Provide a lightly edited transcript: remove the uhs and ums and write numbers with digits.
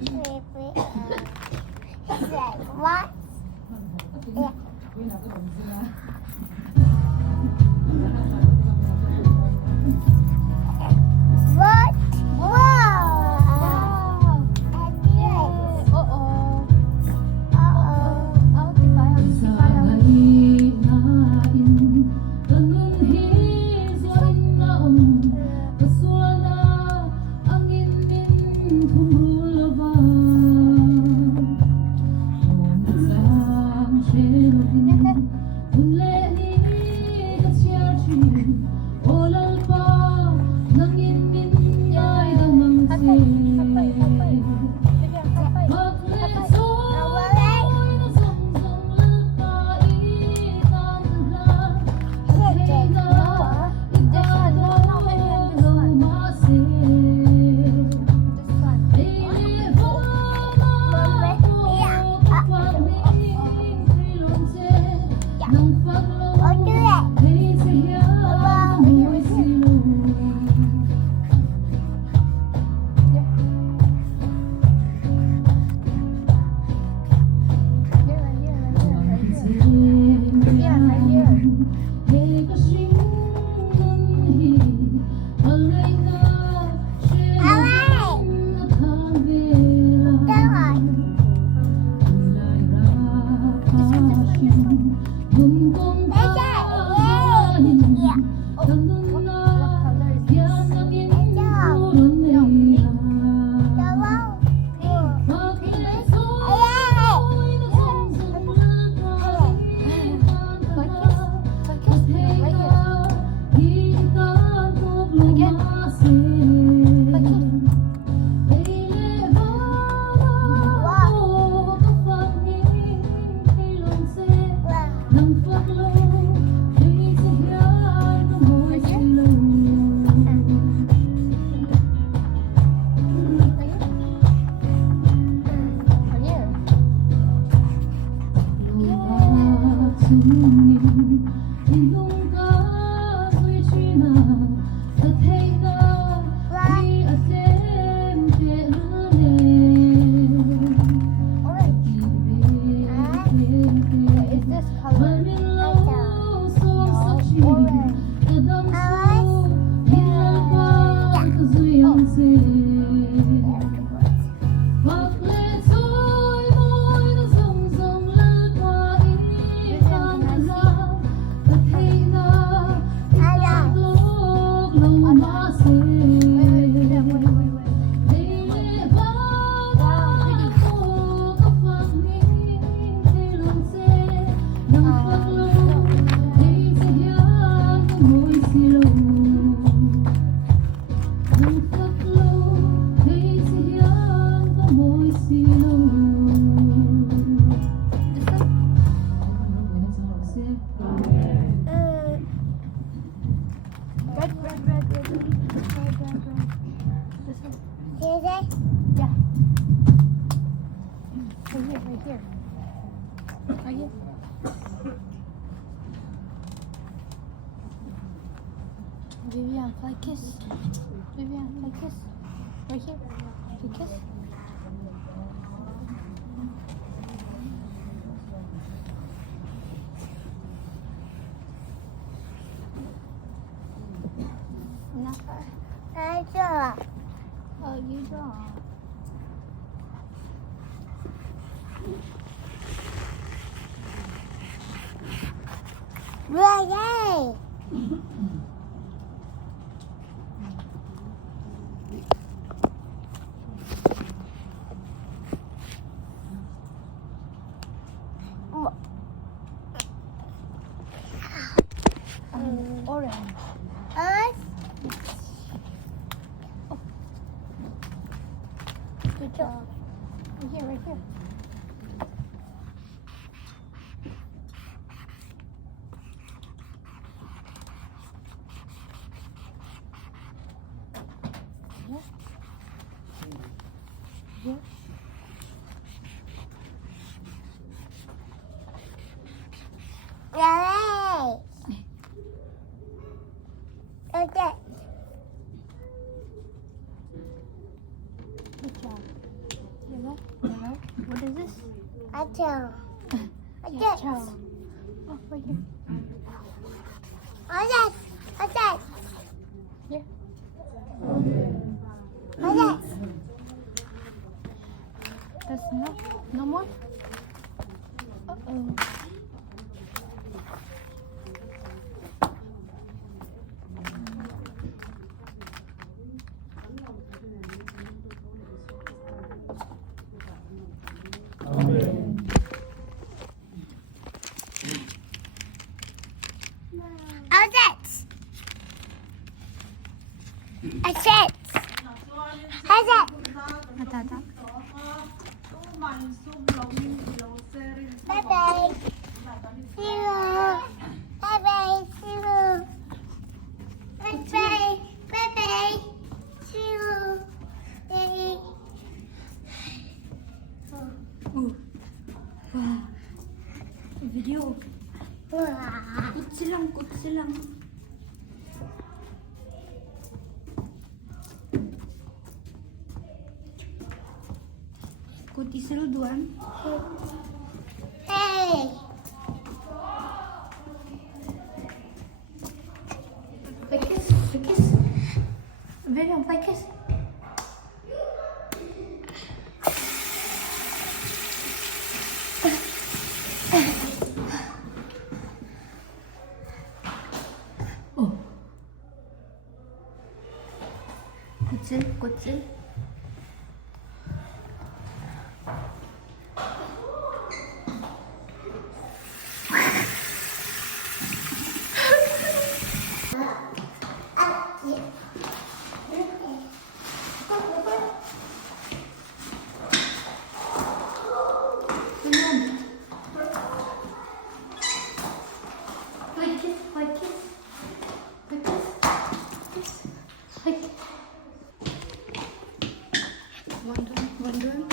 He's like, what? Yeah. What? Wow! Oo. Uh-oh. Oh, di ba? Di ba? Vivian, fly kiss. Vivian, fly kiss. Right here. Fly kiss. Oh, you draw. Yay! Orange. Us? Good job. Right here, right here. Here. Yay! Okay. Good job. Here. Yellow. Yellow. What is this? A tail. A Yeah, tail. chow. Oh, right here. A tail. A tail. Yeah. A tail. That's enough. No more? Uh-oh. A tail. A tail. A tail. Matata. Bye bye. See you. Bye bye. See you. Bye bye. Bye bye. See you. Bye. Wow. Video. Wow. Kutsi lang. Kuti seruduan. Hey. Pakis. Vivian, pakis. Oh. Kutsil. Pakis. One doing.